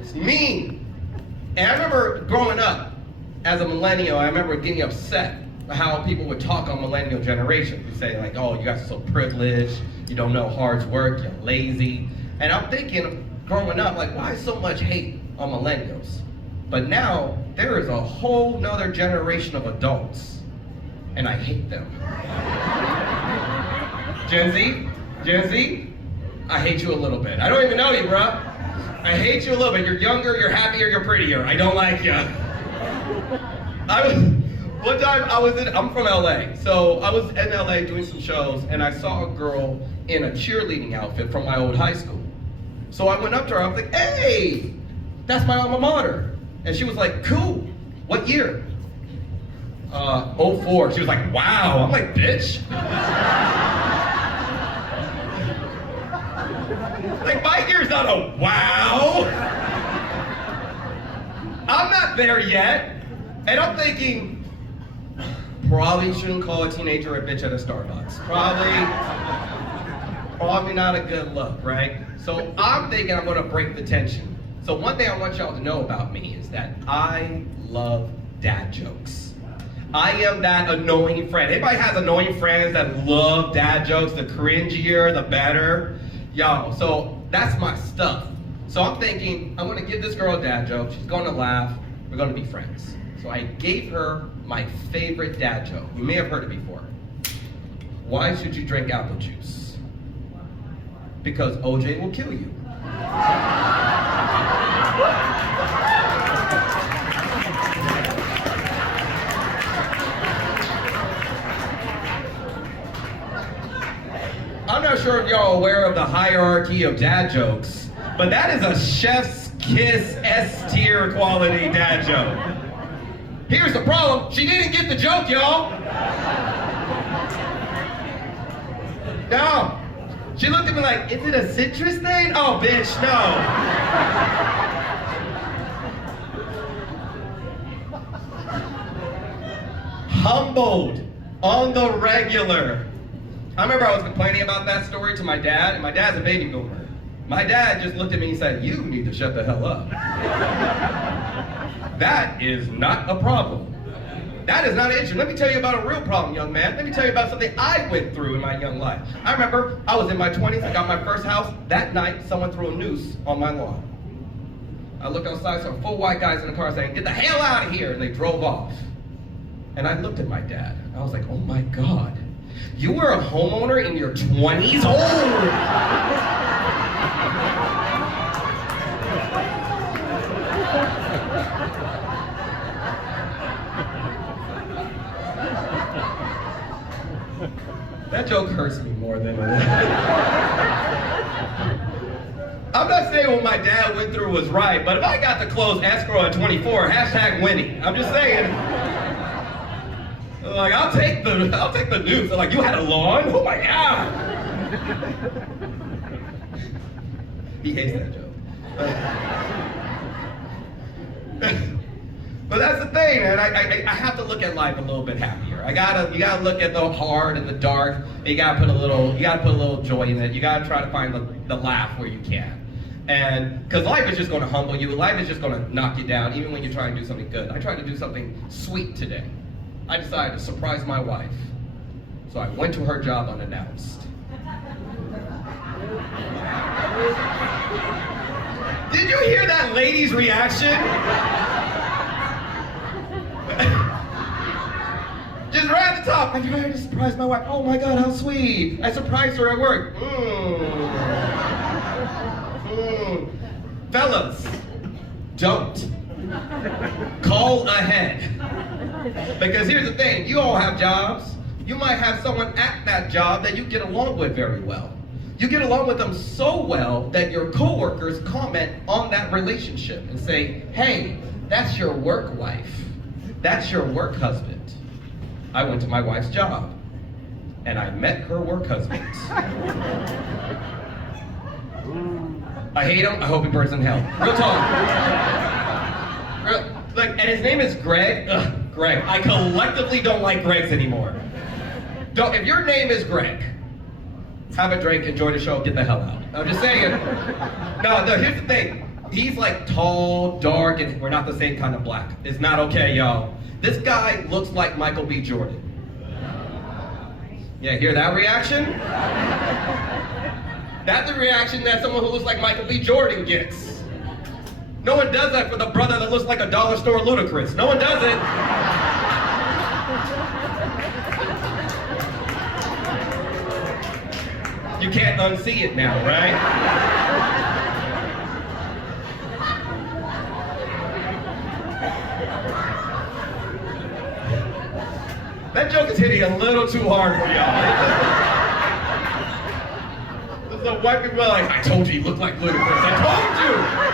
It's mean. And I remember growing up as a millennial, I remember getting upset how people would talk on millennial generation. They say like, oh, you guys are so privileged, you don't know hard work, you're lazy. And I'm thinking, growing up, like, why so much hate on millennials? But now, there is a whole nother generation of adults, and I hate them. Gen Z, I hate you a little bit. I don't even know you, bruh. I hate you a little bit. You're younger, you're happier, you're prettier. I don't like you. One time I'm from LA, so I was in LA doing some shows, and I saw a girl in a cheerleading outfit from my old high school. So I went up to her, I was like, hey, that's my alma mater. And she was like, cool, what year? 04. She was like, wow. I'm like, bitch. Like, my year's not a wow. I'm not there yet. And I'm thinking, probably shouldn't call a teenager a bitch at a Starbucks. Probably not a good look, right? So I'm thinking I'm gonna break the tension. So one thing I want y'all to know about me is that I love dad jokes. I am that annoying friend. Anybody has annoying friends that love dad jokes? The cringier, the better. Y'all, so that's my stuff. So I'm thinking, I'm gonna give this girl a dad joke. She's gonna laugh. We're gonna be friends. So I gave her my favorite dad joke. You may have heard it before. Why should you drink apple juice? Because OJ will kill you. I'm not sure if y'all are aware of the hierarchy of dad jokes, but that is a chef's kiss S-tier quality dad joke. Here's the problem, she didn't get the joke, y'all. No. She looked at me like, is it a citrus thing? Oh, bitch, no. Humbled on the regular. I remember I was complaining about that story to my dad, and my dad's a baby boomer. My dad just looked at me and said, you need to shut the hell up. That is not a problem. That is not an issue. Let me tell you about a real problem, young man. Let me tell you about something I went through in my young life. I remember I was in my 20s, I got my first house. That night, someone threw a noose on my lawn. I looked outside, saw 4 white guys in the car saying, get the hell out of here, and they drove off. And I looked at my dad. I was like, oh my God. You were a homeowner in your 20s? Oh! That joke hurts me more than I'm not saying what my dad went through was right, but if I got to close escrow at 24, hashtag winning. I'm just saying. Like, I'll take the news. They're like, you had a lawn? Oh my God. He hates that joke. But that's the thing, man. I have to look at life a little bit happier. You gotta look at the hard and the dark. You gotta put a little joy in it. You gotta try to find the laugh where you can. And because life is just gonna humble you. Life is just gonna knock you down, even when you try and do something good. I tried to do something sweet today. I decided to surprise my wife. So I went to her job unannounced. Did you hear that lady's reaction? Just right at the top, I tried to surprise my wife. Oh my God, how sweet. I surprised her at work. Fellas, don't. Call ahead. Because here's the thing, you all have jobs. You might have someone at that job that you get along with very well. You get along with them so well that your coworkers comment on that relationship and say, hey, that's your work wife. That's your work husband. I went to my wife's job and I met her work husband. I hate him, I hope he burns in hell. Real talk. And his name is Greg. Ugh, Greg. I collectively don't like Gregs anymore. If your name is Greg, have a drink, enjoy the show, get the hell out. I'm just saying. No, here's the thing. He's like tall, dark, and we're not the same kind of black. It's not okay, y'all. This guy looks like Michael B. Jordan. Yeah, hear that reaction? That's the reaction that someone who looks like Michael B. Jordan gets. No one does that for the brother that looks like a dollar store Ludacris. No one does it. You can't unsee it now, right? That joke is hitting a little too hard for y'all. The white people are like, I told you he looked like Ludacris. I told you!